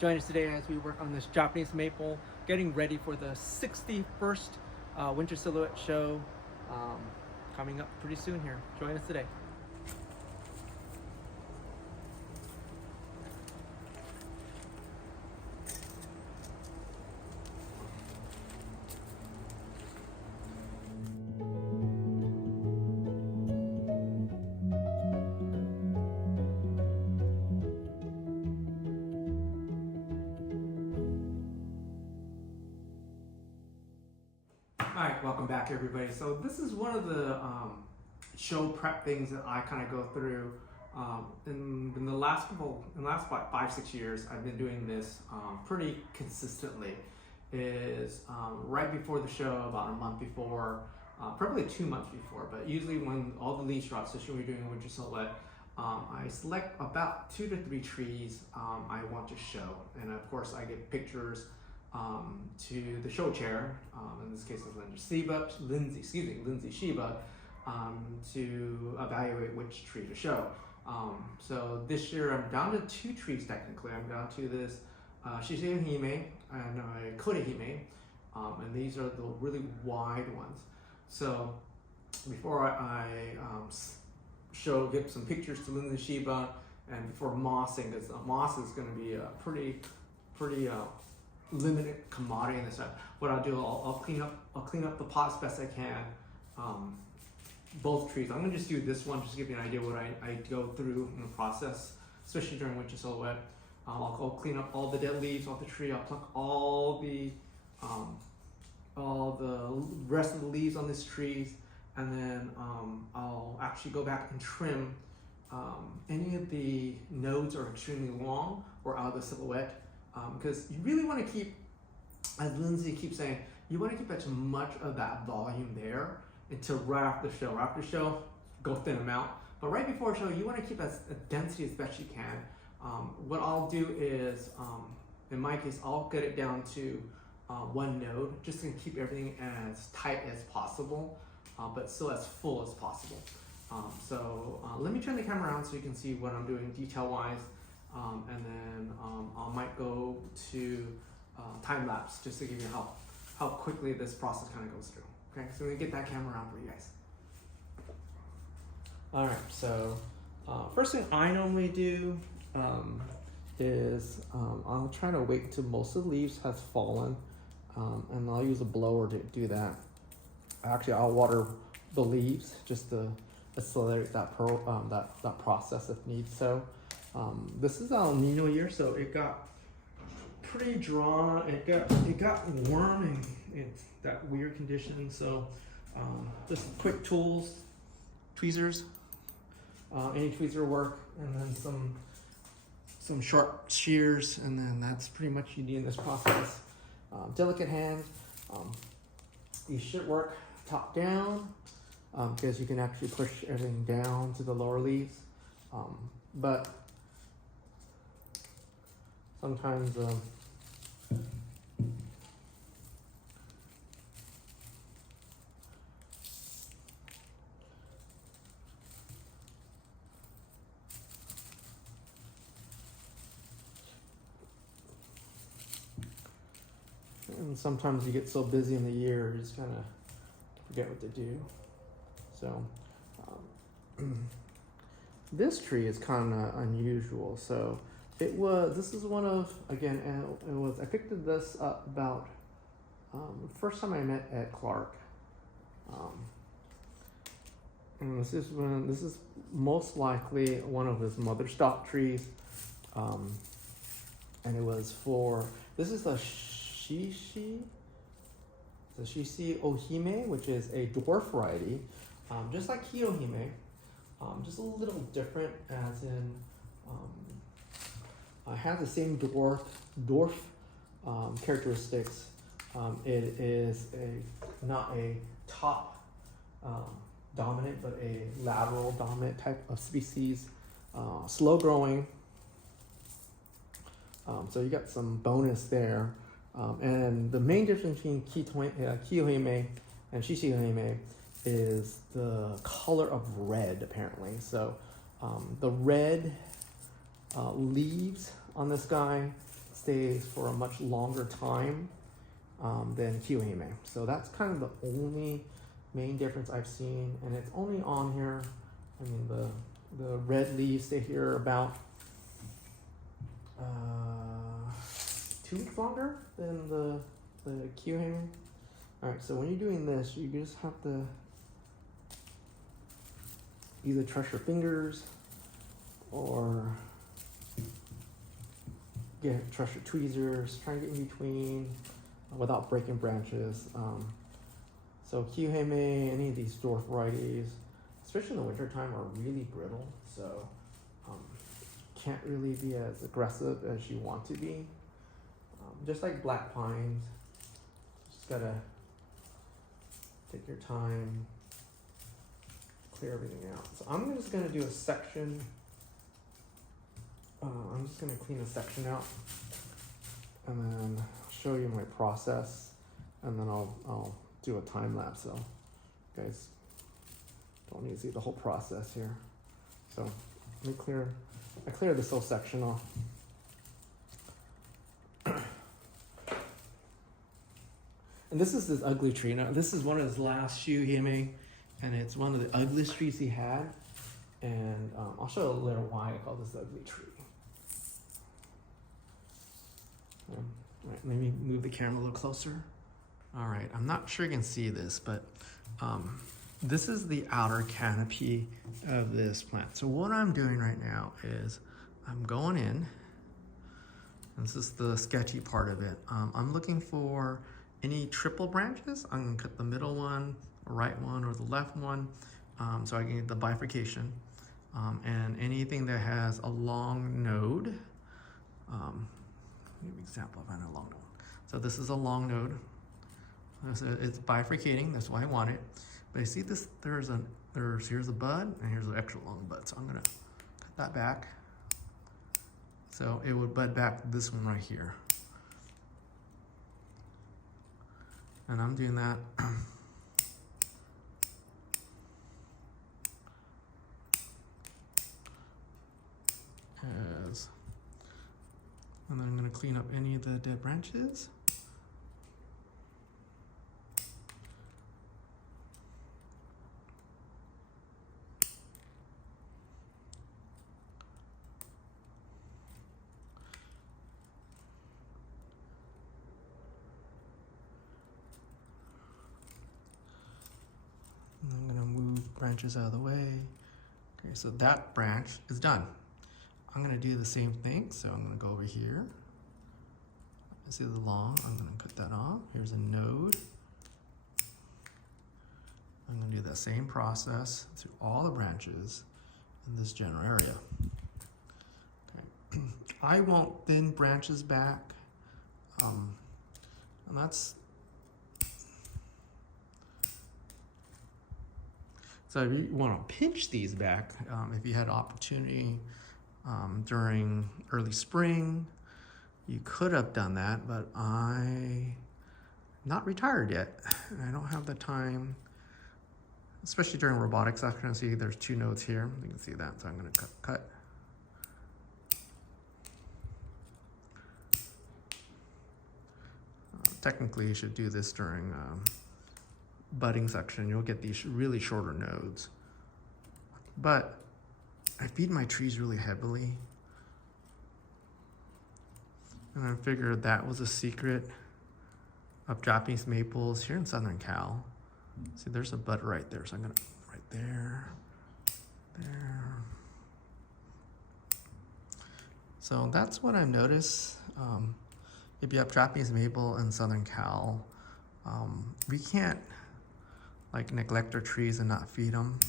Join us today as we work on this Japanese maple, getting ready for the 61st Winter Silhouette Show coming up pretty soon here. Join us today. Alright, welcome back everybody. So this is one of the show prep things that I kind of go through. In the last about 5-6 years, I've been doing this pretty consistently. Is right before the show, about a month before, probably 2 months before, but usually when all the leaves drop, especially when we're doing a winter silhouette, I select about 2 to 3 trees I want to show, and of course I get pictures to the show chair, in this case it's Lindsay Shiba, to evaluate which tree to show. So this year I'm down to 2 trees technically. I'm down to this Shishihime and Korehime, and these are the really wide ones. So before I give some pictures to Lindsay Shiba, and before mossing, because moss is going to be a pretty limited commodity in this stuff. What I'll do, I'll clean up the pots best I can. Both trees. I'm gonna just do this one just to give you an idea what I go through in the process, especially during winter silhouette. I'll clean up all the dead leaves off the tree. I'll pluck all the rest of the leaves on this tree, and then I'll actually go back and trim any of the nodes are extremely long or out of the silhouette. Because you really want to keep, as Lindsay keeps saying, you want to keep as much of that volume there until right after the show. Right after the show, go thin them out. But right before the show, you want to keep as a density as best you can. What I'll do is, in my case, I'll get it down to 1 node, just to keep everything as tight as possible, but still as full as possible. So let me turn the camera around so you can see what I'm doing detail-wise. And then I might go to time lapse just to give you how quickly this process kind of goes through. Okay, so we're gonna get that camera on for you guys. All right, so first thing I normally do is I'll try to wait until most of the leaves has fallen, and I'll use a blower to do that. Actually, I'll water the leaves just to accelerate that process if need so. This is El Nino year, so it got pretty drawn. It got warm and it's that weird condition. So just quick tools, tweezers, any tweezer work, and then some sharp shears, and then that's pretty much you need in this process. Delicate hands. You should work top down because you can actually push everything down to the lower leaves, but sometimes and sometimes you get so busy in the year, you just kind of forget what to do. So this tree is kind of unusual. So this is one of, again, I picked this up about the first time I met at Clark. And this is most likely one of his mother stock trees. And it was this is the Shishi Ohime, which is a dwarf variety, just like Kiyohime, just a little different, as in has the same dwarf characteristics. It is not a top dominant, but a lateral dominant type of species, slow growing. So you got some bonus there. And the main difference between Kiyohime and Shishihime is the color of red, apparently. So the red leaves on this guy stays for a much longer time than Kyuhime. So that's kind of the only main difference I've seen, and it's only on here. I mean, the red leaves stay here about 2 weeks longer than the Kyuhime. All right, so when you're doing this, you just have to either trust your fingers or trust your tweezers, try and get in between without breaking branches. So Kyuhime, any of these dwarf varieties, especially in the wintertime, are really brittle, so can't really be as aggressive as you want to be. Just like black pines, just gotta take your time, clear everything out. So I'm just gonna do a section. I'm just gonna clean a section out, and then show you my process, and then I'll do a time lapse, so you guys don't need to see the whole process here. So let me I clear this whole section off. And this is this ugly tree. Now this is one of his last Kyuhime, and it's one of the ugliest trees he had. And I'll show you a little why I call this ugly tree. All right, let me move the camera a little closer. All right, I'm not sure you can see this, but this is the outer canopy of this plant. So what I'm doing right now is I'm going in. This is the sketchy part of it. I'm looking for any triple branches. I'm gonna cut the middle one, the right one, or the left one, so I can get the bifurcation. And anything that has a long node, give me an example of a long node. So this is a long node. So it's bifurcating, that's why I want it. But you see this, here's a bud, and here's an extra long bud. So I'm gonna cut that back. So it would bud back this one right here. And I'm doing that. And then I'm gonna clean up any of the dead branches. And I'm gonna move branches out of the way. Okay, so that branch is done. I'm gonna do the same thing. So I'm gonna go over here. I see the long, I'm gonna cut that off. Here's a node. I'm gonna do that same process through all the branches in this general area. Okay. I won't thin branches back. And that's, so if you wanna pinch these back, if you had opportunity during early spring, you could have done that, but I'm not retired yet, and I don't have the time, especially during robotics. I can see there's 2 nodes here. You can see that, so I'm gonna cut. Technically, you should do this during budding section. You'll get these really shorter nodes. But I feed my trees really heavily. And I figured that was a secret of Japanese maples here in Southern Cal. See, there's a bud right there. So I'm gonna, right there, there. So that's what I've noticed. If you have Japanese maple in Southern Cal, we can't like neglect our trees and not feed them.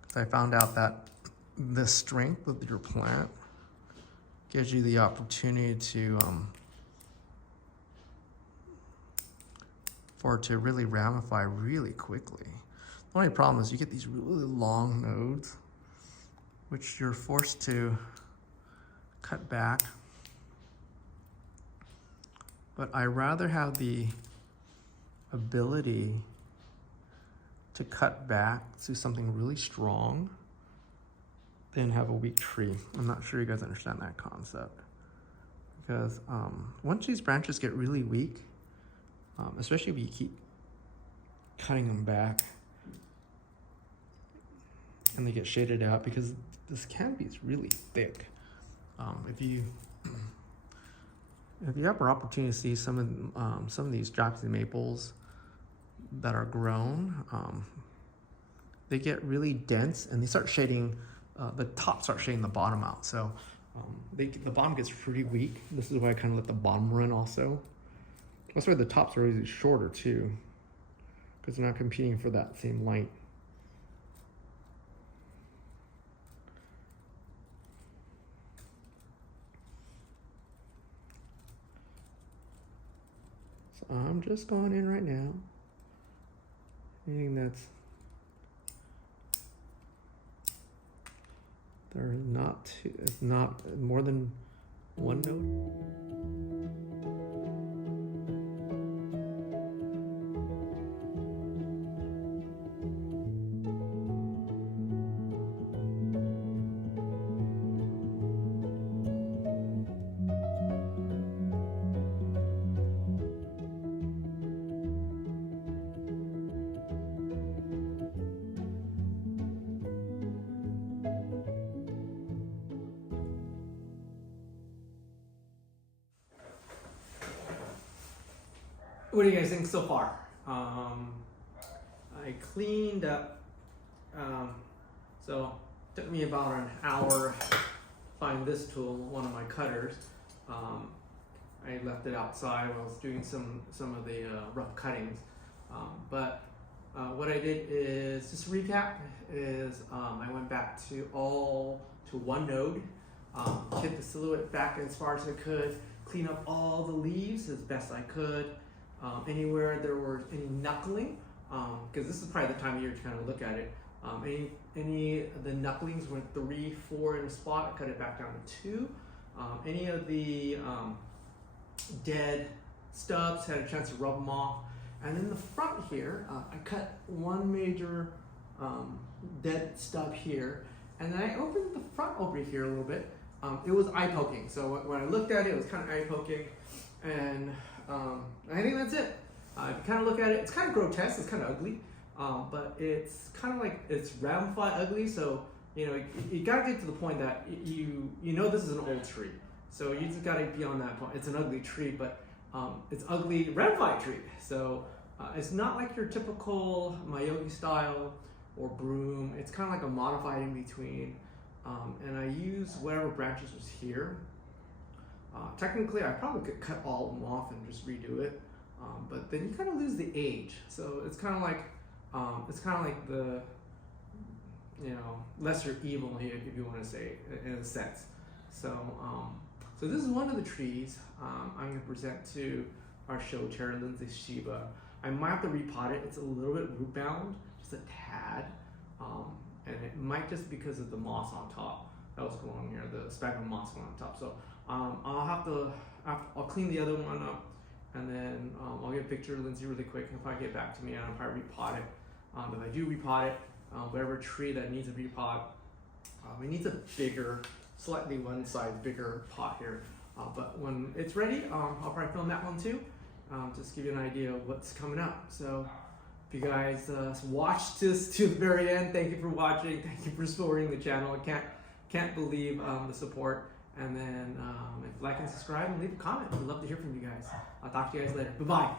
Because I found out that the strength of your plant gives you the opportunity to for it to really ramify really quickly. The only problem is you get these really long nodes, which you're forced to cut back. But I rather have the ability to cut back to something really strong than have a weak tree. I'm not sure you guys understand that concept. because once these branches get really weak, especially if you keep cutting them back and they get shaded out, because this canopy is really thick. If you have an opportunity to see some of these Japanese maples that are grown, they get really dense and they start shading, the top starts shading the bottom out. So the bottom gets pretty weak. This is why I kind of let the bottom run also. That's why the tops are really shorter too, because they're not competing for that same light. So I'm just going in right now. Anything that's it's not more than one note. What do you guys think so far? I cleaned up, so it took me about an hour to find this tool, one of my cutters. I left it outside while I was doing some of the rough cuttings. But what I did is, just to recap, is I went back to one node, hit the silhouette back as far as I could, clean up all the leaves as best I could. Anywhere there were any knuckling, because this is probably the time of year to kind of look at it. Any of the knucklings were 3, 4 in a spot, I cut it back down to 2. Any of the dead stubs, had a chance to rub them off. And in the front here, I cut one major dead stub here, and then I opened the front over here a little bit. It was eye poking, so when I looked at it, it was kind of eye poking, and I think that's it. If you kind of look at it, it's kind of grotesque, it's kind of ugly, but it's kind of like, it's ramified ugly, so you know, you gotta get to the point that you know this is an old tree. So you just gotta be on that point. It's an ugly tree, but it's ugly ramified tree. So it's not like your typical Miyogi style or broom. It's kind of like a modified in between. And I use whatever branches was here. Technically, I probably could cut all of them off and just redo it, but then you kind of lose the age. So it's kind of like the, you know, lesser evil, if you want to say, in a sense. So so this is one of the trees I'm going to present to our show chair, Lindsay Shiba. I might have to repot it. It's a little bit root bound, just a tad, and it might just because of the moss on top that was going on here, the sphagnum moss going on top. So I'll clean the other one up, and then I'll get a picture of Lindsay really quick. He'll probably get back to me, and I'll probably repot it. If I do repot it, whatever tree that needs a repot, it needs a bigger, slightly one size bigger pot here. But when it's ready, I'll probably film that one too. Just give you an idea of what's coming up. So if you guys watched this to the very end, thank you for watching. Thank you for supporting the channel. I can't believe the support. And then if you like and subscribe and leave a comment. I'd love to hear from you guys. I'll talk to you guys later. Bye-bye.